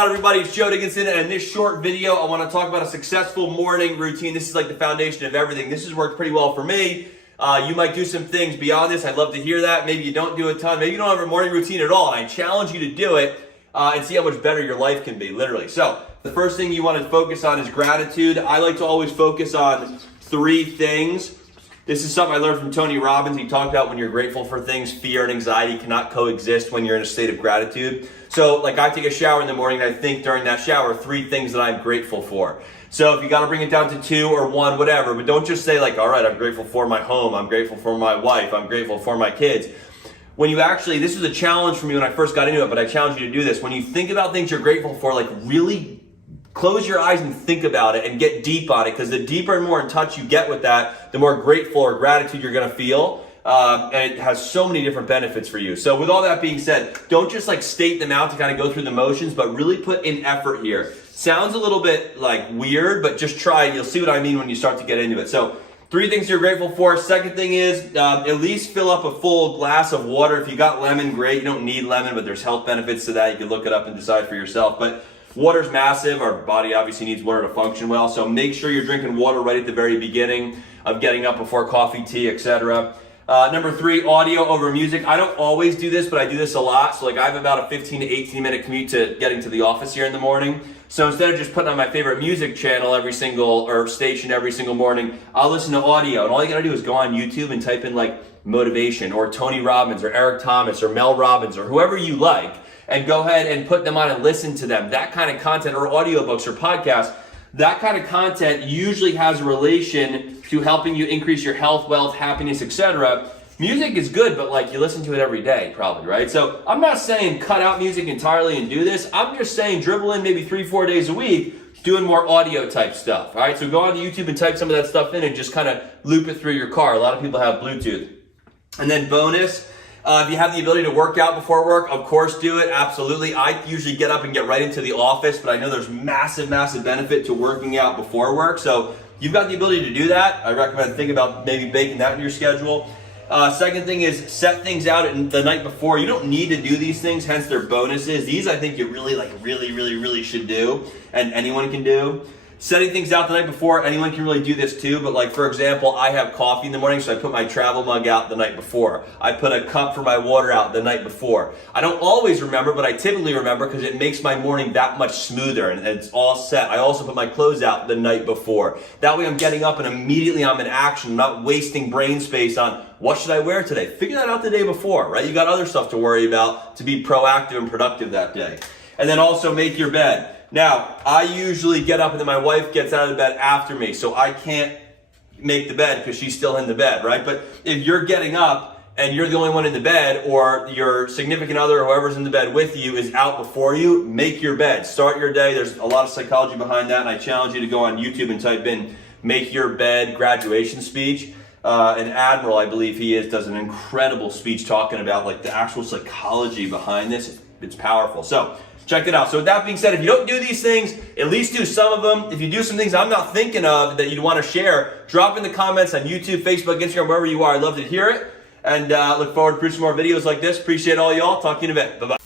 Hi everybody, it's Joe Dickinson, and in this short video I want to talk about a successful morning routine. This is like the foundation of everything. This has worked pretty well for me. You might do some things beyond this. I'd love to hear that. Maybe you don't do a ton. Maybe you don't have a morning routine at all, and I challenge you to do it and see how much better your life can be, literally. So the first thing you want to focus on is gratitude. I like to always focus on 3 things. This is something I learned from Tony Robbins. He talked about when you're grateful for things, fear and anxiety cannot coexist when you're in a state of gratitude. So like I take a shower in the morning and I think during that shower 3 things that I'm grateful for. So if you got to bring it down to 2 or 1, whatever, but don't just say like, all right, I'm grateful for my home, I'm grateful for my wife, I'm grateful for my kids. When you actually, this was a challenge for me when I first got into it, but I challenge you to do this. When you think about things you're grateful for, like really close your eyes and think about it and get deep on it, because the deeper and more in touch you get with that, the more grateful or gratitude you're going to feel. And it has so many different benefits for you. So with all that being said, don't just like state them out to kind of go through the motions, but really put in effort here. Sounds a little bit like weird, but just try it. You'll see what I mean when you start to get into it. So 3 things you're grateful for. Second thing is at least fill up a full glass of water. If you got lemon, great. You don't need lemon, but there's health benefits to that. You can look it up and decide for yourself. But water's massive. Our body obviously needs water to function well. So make sure you're drinking water right at the very beginning of getting up before coffee, tea, etc. Number 3, audio over music. I don't always do this, but I do this a lot. So like I have about a 15 to 18 minute commute to getting to the office here in the morning. So instead of just putting on my favorite music channel station every single morning, I'll listen to audio. And all you gotta do is go on YouTube and type in like motivation or Tony Robbins or Eric Thomas or Mel Robbins or whoever you like, and go ahead and put them on and listen to them. That kind of content, or audiobooks or podcasts, that kind of content usually has a relation to helping you increase your health, wealth, happiness, etc. Music is good, but like you listen to it every day probably, right? So I'm not saying cut out music entirely and do this. I'm just saying dribble in maybe 3-4 days a week doing more audio type stuff, all right? So go on to YouTube and type some of that stuff in and just kind of loop it through your car. A lot of people have Bluetooth. And then bonus, if you have the ability to work out before work, of course do it, absolutely. I usually get up and get right into the office, but I know there's massive, massive benefit to working out before work. So you've got the ability to do that. I recommend thinking about maybe baking that in your schedule. Second thing is set things out the night before. You don't need to do these things, hence they're bonuses. These I think you really should do, and anyone can do. Setting things out the night before, anyone can really do this too, but like for example, I have coffee in the morning, so I put my travel mug out the night before. I put a cup for my water out the night before. I don't always remember, but I typically remember because it makes my morning that much smoother and it's all set. I also put my clothes out the night before. That way I'm getting up and immediately I'm in action. I'm not wasting brain space on what should I wear today. Figure that out the day before, right? You got other stuff to worry about to be proactive and productive that day. And then also make your bed. Now, I usually get up and then my wife gets out of the bed after me, so I can't make the bed because she's still in the bed, right? But if you're getting up and you're the only one in the bed, or your significant other or whoever's in the bed with you is out before you, make your bed. Start your day. There's a lot of psychology behind that, and I challenge you to go on YouTube and type in "make your bed" graduation speech. An admiral, I believe he is, does an incredible speech talking about like the actual psychology behind this. It's powerful. So check it out. So with that being said, if you don't do these things, at least do some of them. If you do some things I'm not thinking of that you'd want to share, drop in the comments on YouTube, Facebook, Instagram, wherever you are. I'd love to hear it. And look forward to producing more videos like this. Appreciate all y'all. Talk to you in a bit. Bye-bye.